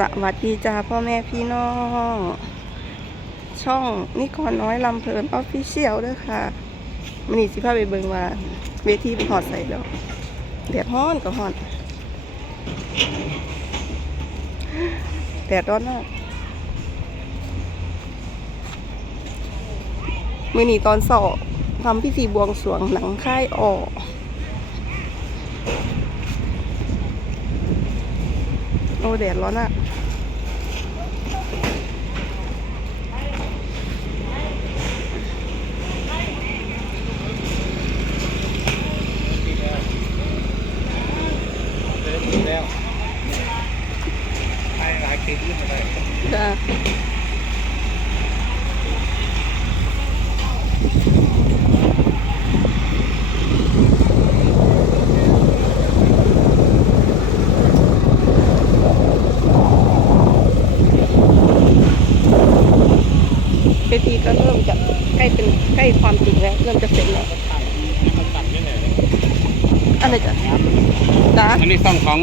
สวัสดีจ้าพ่อแม่พี่น้องช่องนิกรน้อยลำเพลินออฟฟิเชียลด้วยค่ะมันนี่สิพาไปเบิงว่า เวทีเป็นหอดใส่แล้วแดดฮ้อนก็ฮ้อนแดดร้อนมากมือนีตอนสอบทำพิธีบวงสรวงหนังค่ายออกโอ้แดดร้อนอะ แล้วไปหลายคลิปขึ้นมาเลย จ้า เวทีก็เริ่มจะใกล้เป็นใกล้ความจริงแล้วเริ่มจะเสร็จแล้วมันตัดไม่เลยอันไหนจ้ะจ้าอันนี้ต้องของ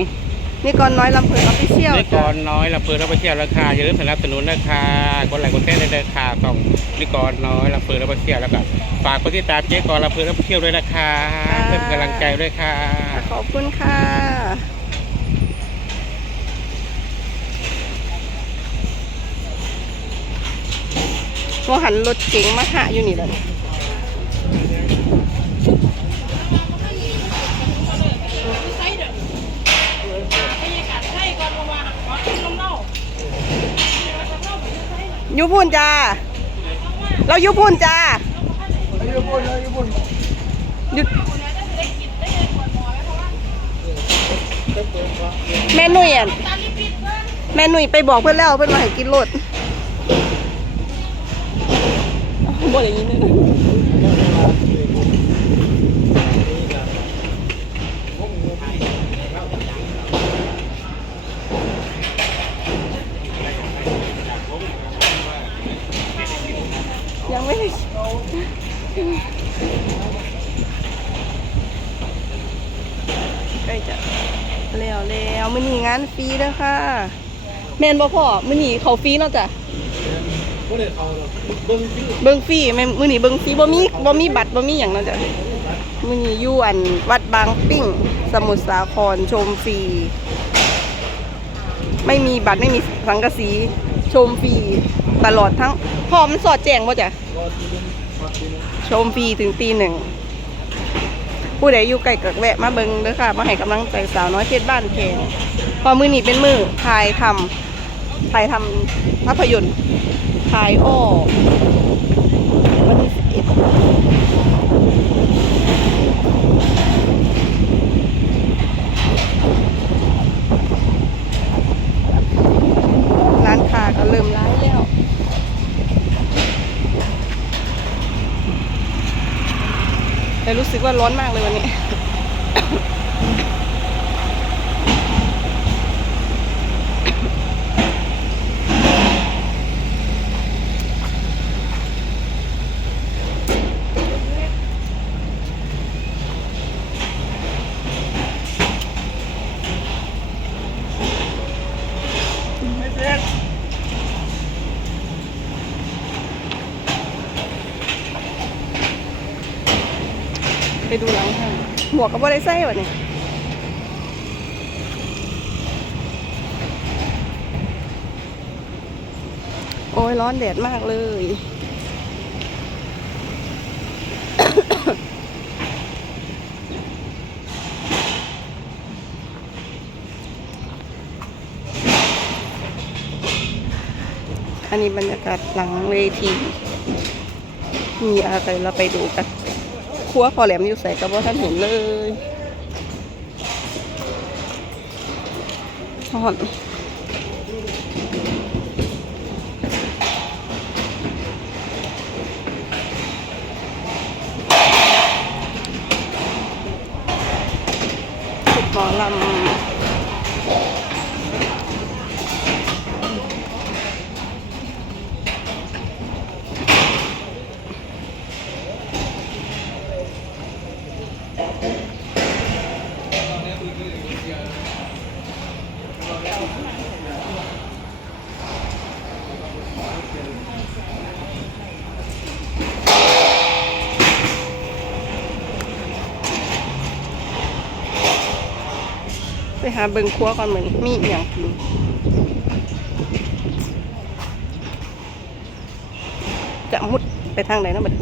นี่ก่อนน้อยลำเพลินออฟฟิเชียลนิกรน้อยเราเปิดรับประเที่ยวราคาอย่าลืมสนับสนุนราคากดไลค์กดแชร์ในราคาต้องนิกรน้อยเราเปิดรับประเที่ยวแล้วก็ฝากกดติดตามเจ๊กรเราเปิดรับประเที่ยวด้วยนะคะเพิ่มกำลังใจด้วยค่ะ ขอบคุณค่ะมหันรถเก๋งมาหาอยู่นี่แหละ ยูพุ่นจ้า เราอยูพุ่นจ้าอยูพุ่นเราอยูพุ่นแม่นุ่ยอะแม่นุ่ยไปบอกเพื่อนแล้วเพื่อนมาให้กินรถบ่อย่างนี้เลย ยังไม่ได้ใกล้จะแล้วแล้วมื้อนี้งานฟรีเด้อค่ะ แมนบ่พ่อมื้อนี้เขาฟรีเนาะจ้ะเบิ่งฟรีแม่นมื้อนี้เบิ่งฟรีบ่มีบ่มีบัตรบ่มีหยังเนาะจ้ะมื้อนี้อยู่อันวัดบางปิ้ง สมุทรสาครชมฟรีไม่มีบัตรไม่มีสังกะสีชมฟรีตลอดทั้ง หอมนสอดแจงบ่จ้ะชมฟรีถึงตีหนึ่งผู้ใดอยู่ไกล้ก็แวะมาเบิงเด้อค่ะ มาให้กำลังใจสาวน้อยเพชรบ้านแพงพอมือหนีเป็นมือถ่ายทำถ่ายทำภาพยนตร์ขายออกวันที่สิบเอ็ดร้านค้าก็เริ่มร้ายแล้ว แต่รู้สึก ว่าร้อนมากเลยวันนี้ ดูหลังห้างหมวกก็บ่ได้ใส่วะเนี่ยโอ้ยร้อนแดดมากเลย อันนี้บรรยากาศหลังเวที มีอะไรเราไปดูกัน รัวพอแหลมอยู่ใส่กระบอกท่านเห็นเลยทอดสุดหมอลำ หาเบิ่งครัวก่อนเหมือนมีอย่างกินจะมุดไปทางไหนนะบัด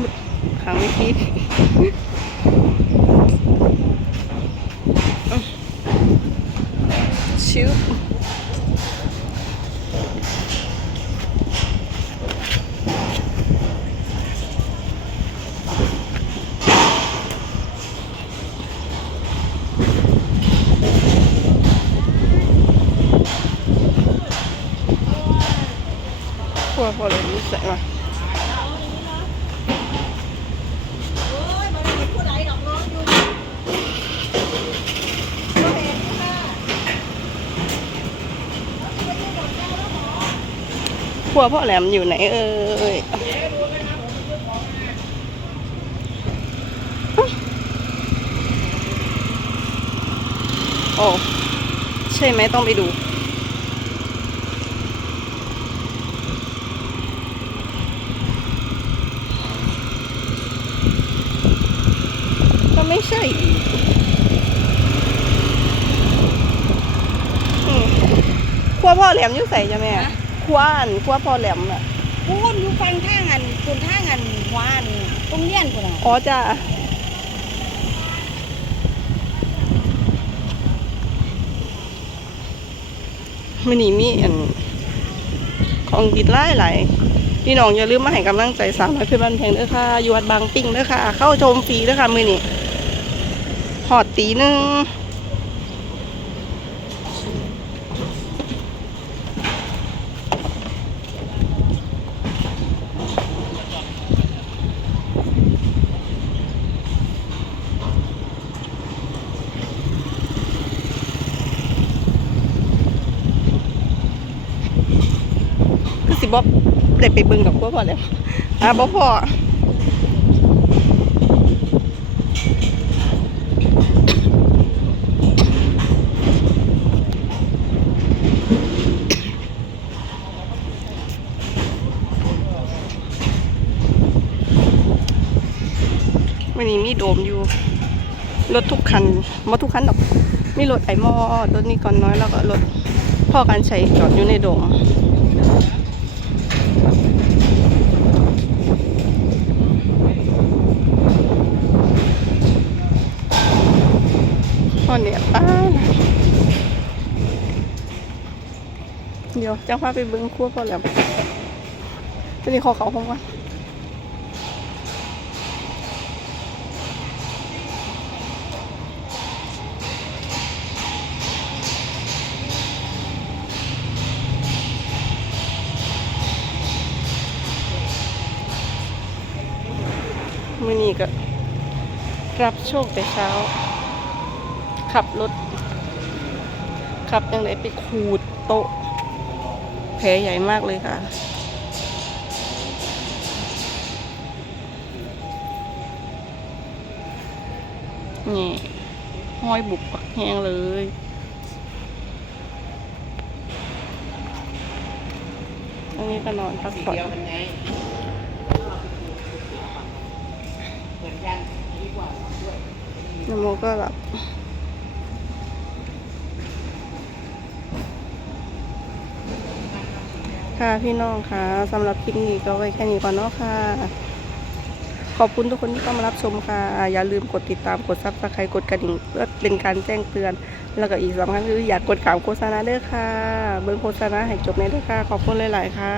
มุดหางไม่คิดชิว ครัวพอเลยรู้สึกว่าครัวพ่อแหลมอยู่ไหนเอ่ยโอ้ใช่ไหมต้องไปดู ไม่ใช่อีกอืมครัวพ่อแหลมอยู่ใส่จ้ะแม่ฮะครัวอันครัวพ่อแหลมน่ะพูนอยู่ฟังทางอันคุณทางอันวานตรงเลียนคุณอะอ๋อจ้ะมันนี่มีอันของกินหลายหลายพี่น้องอย่าลืมมาให้กำลังใจสามร้อยเพื่อนบ้านแพงเด้อค่ะอยู่วัดบางปิ้งเด้อค่ะ เข้าชมฟรีเด้อค่ะมือนี่ หอดตีหนึ่งคือสิบ๊อบได้ไปเบิ่งกับพวกพอแล้วอะบ๊อบพอ วันนี้มีโดมอยู่ รถทุกคันมาทุกคันหรอก มีรถไอมอรถนี้ก่อนน้อยแล้วก็รถพ่อการใช้จอดอยู่ในโดมพ่อเนี่ยป้าเดี๋ยวจังพาไปเบิ้งครัวพ่อแล้วจะนี่ขอเขาห้องก่อน นี้ก็รับโชคแต่เช้า ขับรถ ขับยังไงไปขูดโต๊ะแผลใหญ่มากเลยค่ะ นี่ห้อยบุบปักแห้งเลยอันนี้ก็นอนพักผ่อนน โมก็หลับค่ะพี่น้องค่ะสำหรับคลิปนี้ก็ไว้แค่นี้ก่อนเนาะค่ะ ขอบคุณทุกคนที่เข้ามารับชมค่ะ อย่าลืมกดติดตามกดซับสไครต์กดกระดิ่งเพื่อเป็นการแจ้งเตือน แล้วก็อีกสำคัญคืออยากกดข่าวโฆษณาเด้อค่ะ เบิ้งโฆษณาให้จบในเด้อค่ะ ขอบคุณหลาย ๆ ค่ะ